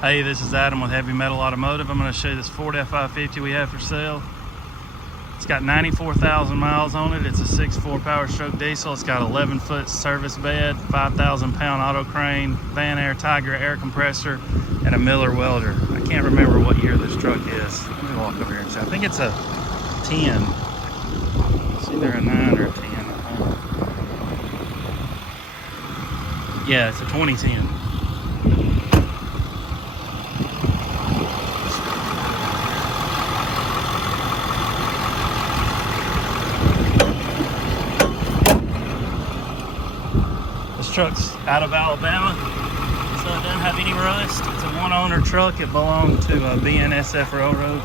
Hey, this is Adam with Heavy Metal Automotive. I'm going to show you this Ford F550 we have for sale. It's got 94,000 miles on it. It's a 6.4 power stroke diesel. It's got 11-foot service bed, 5,000-pound auto crane, Van Air Tiger air compressor, and a Miller welder. I can't remember what year this truck is. Let me walk over here and see. I think it's a 10. It's either a 9 or a 10. Yeah, it's a 2010. This truck's out of Alabama, so it doesn't have any rust. It's a one-owner truck. It belonged to BNSF Railroad.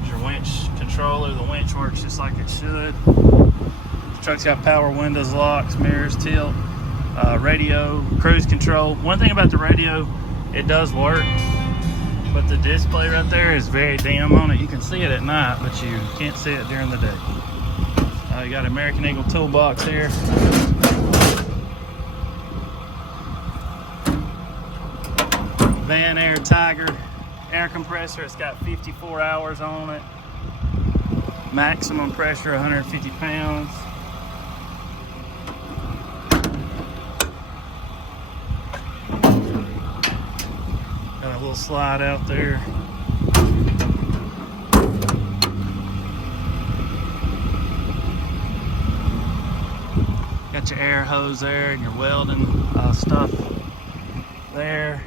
There's your winch controller. The winch works just like it should. The truck's got power windows, locks, mirrors, tilt, radio, cruise control. One thing about the radio, it does work, but the display right there is very dim on it. You can see it at night, but you can't see it during the day. You got an American Eagle toolbox here. Van Air Tiger air compressor. It's got 54 hours on it. Maximum pressure 150 pounds. Got a little slide out there. Got your air hose there and your welding stuff there.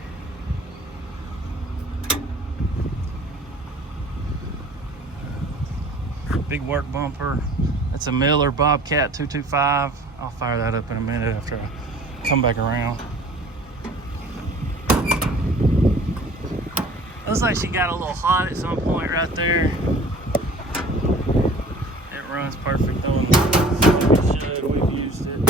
Big work bumper. That's a Miller Bobcat 225. I'll fire that up in a minute after I come back around. Looks like she got a little hot at some point right there. It runs perfect though. It should. We've used it.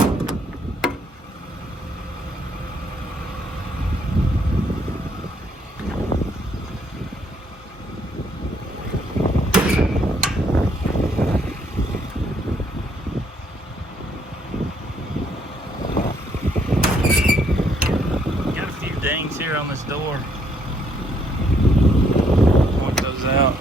Got a few dings here on this door. Point those out.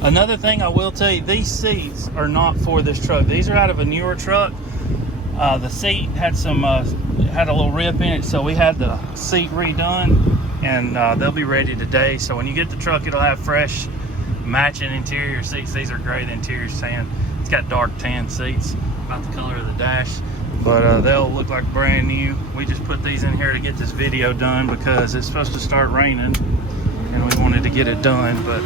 Another thing I will tell you, these seats are not for this truck. These are out of a newer truck. The seat had had a little rip in it, so we had the seat redone, and they'll be ready today. So when you get the truck, it'll have fresh matching interior seats. These are gray, the interior's tan. It's got dark tan seats, about the color of the dash, but they'll look like brand new. We just put these in here to get this video done because it's supposed to start raining, and we wanted to get it done, but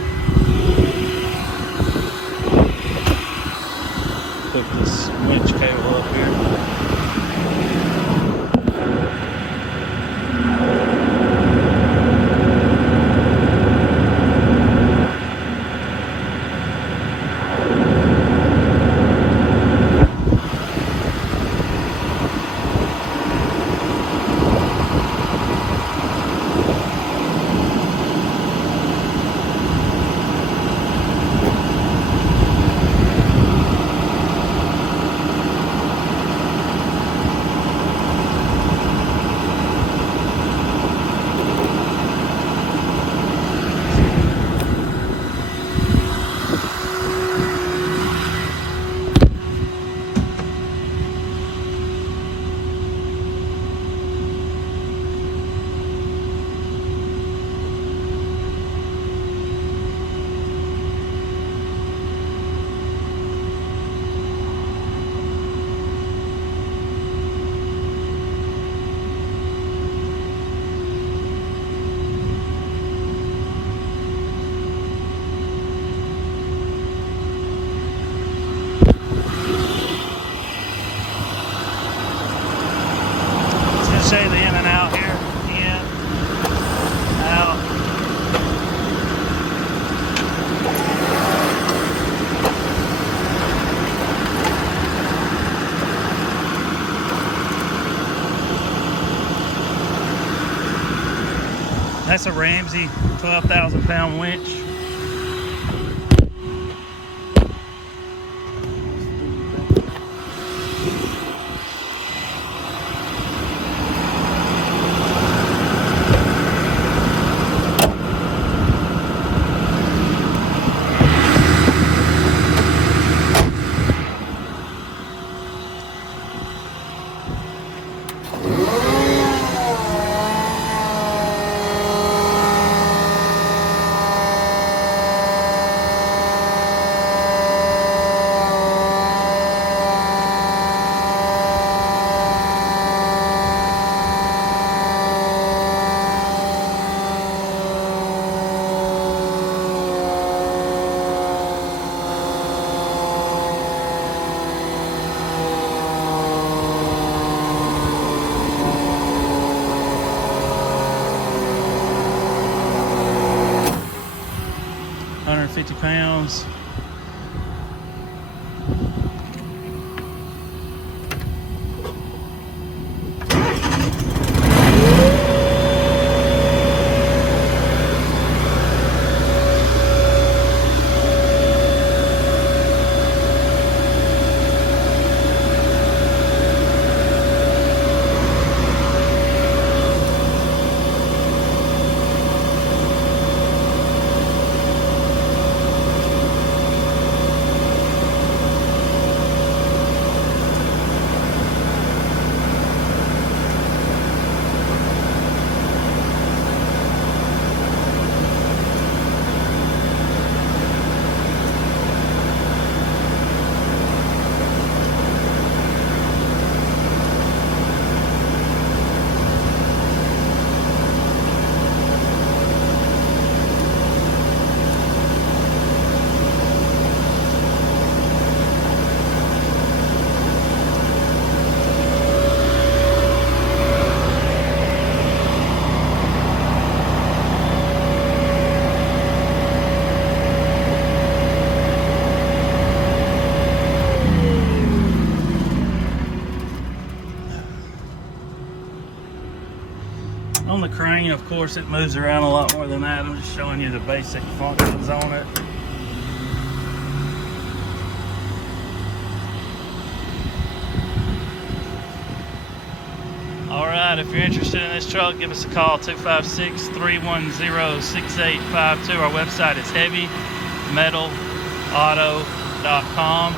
hook this winch cable up here. That's a Ramsey 12,000 pound winch. £150. On the crane, of course, it moves around a lot more than that. I'm just showing you the basic functions on it. All right, if you're interested in this truck, give us a call, 256-310-6852. Our website is heavymetalauto.com.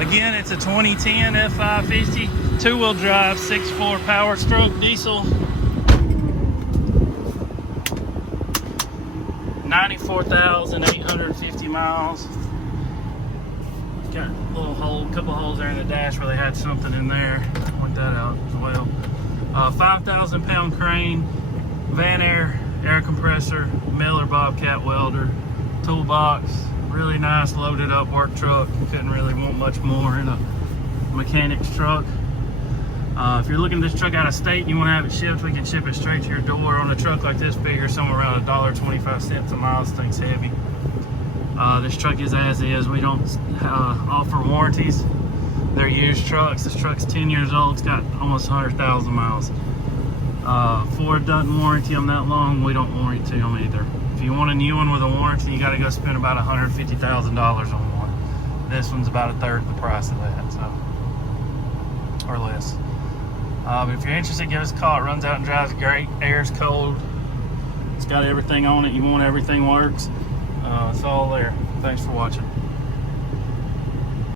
Again, it's a 2010 F550, two-wheel drive, 6.4 power stroke diesel. 94,850 miles. Got a little hole, couple holes there in the dash where they had something in there. Point that out as well. 5,000 pound crane, Van Air air compressor, Miller Bobcat welder, toolbox. Really nice loaded up work truck. Couldn't really want much more in a mechanic's truck. If you're looking at this truck out of state and you want to have it shipped, we can ship it straight to your door. On a truck like this, figure somewhere around $1.25 a mile. This thing's heavy. This truck is as is. We don't offer warranties. They're used trucks. This truck's 10 years old. It's got almost 100,000 miles. Ford doesn't warranty them that long. We don't warranty them either. If you want a new one with a warranty, you got to go spend about $150,000 on one. This one's about a third of the price of that, so, or less. But if you're interested, give us a call. It runs out and drives great. Air's cold. It's got everything on it you want. Everything works. It's all there. Thanks for watching.